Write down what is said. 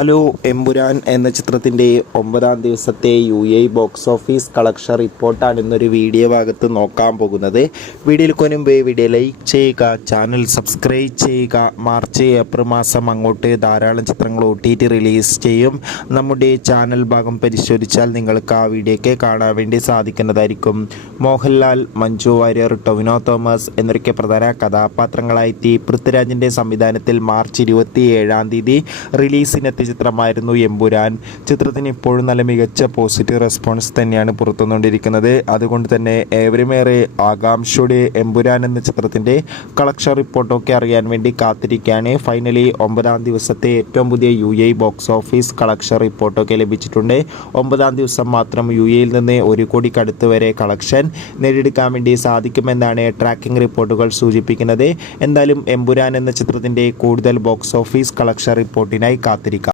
Hello, Empuraan എന്ന ചിത്രത്തിൻ്റെ 9-ാം ദിവസത്തെ UAE ബോക്സ് ഓഫീസ് കളക്ഷൻ റിപ്പോർട്ടാണ് ഇന്നൊരു വീഡിയോ ഭാഗത്ത് നോക്കാൻ പോകുന്നത്. വീഡിയോയിൽ മുൻപ് വീഡിയോ ലൈക്ക് ചെയ്യുക, ചാനൽ സബ്സ്ക്രൈബ് ചെയ്യുക. മാർച്ച് ഏപ്രിൽ മാസം അങ്ങോട്ട് ധാരാളം ചിത്രങ്ങൾ OTT റിലീസ് ചെയ്യും. നമ്മുടെ ചാനൽ ഭാഗം പരിശോധിച്ചാൽ നിങ്ങൾക്ക് ആ വീഡിയോയ്ക്ക് കാണാൻ വേണ്ടി സാധിക്കുന്നതായിരിക്കും. മോഹൻലാൽ, മഞ്ജു വാര്യർ, ടൊവിനോ തോമസ് എന്നൊക്കെ പ്രധാന കഥാപാത്രങ്ങളായി പൃഥ്വിരാജിൻ്റെ സംവിധാനത്തിൽ മാർച്ച് 27-ാം തീയതി റിലീസിനെത്തിയ ചിത്രമായിരുന്നു എമ്പുരാൻ. ചിത്രത്തിന് ഇപ്പോഴും നല്ല മികച്ച പോസിറ്റീവ് റെസ്പോൺസ് തന്നെയാണ് പുറത്തുവന്നുകൊണ്ടിരിക്കുന്നത്. അതുകൊണ്ട് തന്നെ ഏവരുമേറെ ആകാംക്ഷയോടെ എമ്പുരാൻ എന്ന ചിത്രത്തിൻ്റെ കളക്ഷൻ റിപ്പോർട്ടൊക്കെ അറിയാൻ വേണ്ടി കാത്തിരിക്കുകയാണ്. ഫൈനലി 9-ാം ദിവസത്തെ ഏറ്റവും പുതിയ UAE ബോക്സ് ഓഫീസ് കളക്ഷൻ റിപ്പോർട്ടൊക്കെ ലഭിച്ചിട്ടുണ്ട്. 9-ാം ദിവസം മാത്രം UAEയിൽ നിന്ന് 1 കോടിക്കടുത്ത് വരെ കളക്ഷൻ നേടിയെടുക്കാൻ വേണ്ടി സാധിക്കുമെന്നാണ് ട്രാക്കിംഗ് റിപ്പോർട്ടുകൾ സൂചിപ്പിക്കുന്നത്. എന്തായാലും എമ്പുരാൻ എന്ന ചിത്രത്തിൻ്റെ കൂടുതൽ ബോക്സ് ഓഫീസ് കളക്ഷൻ റിപ്പോർട്ടിനായി കാത്തിരിക്കാം.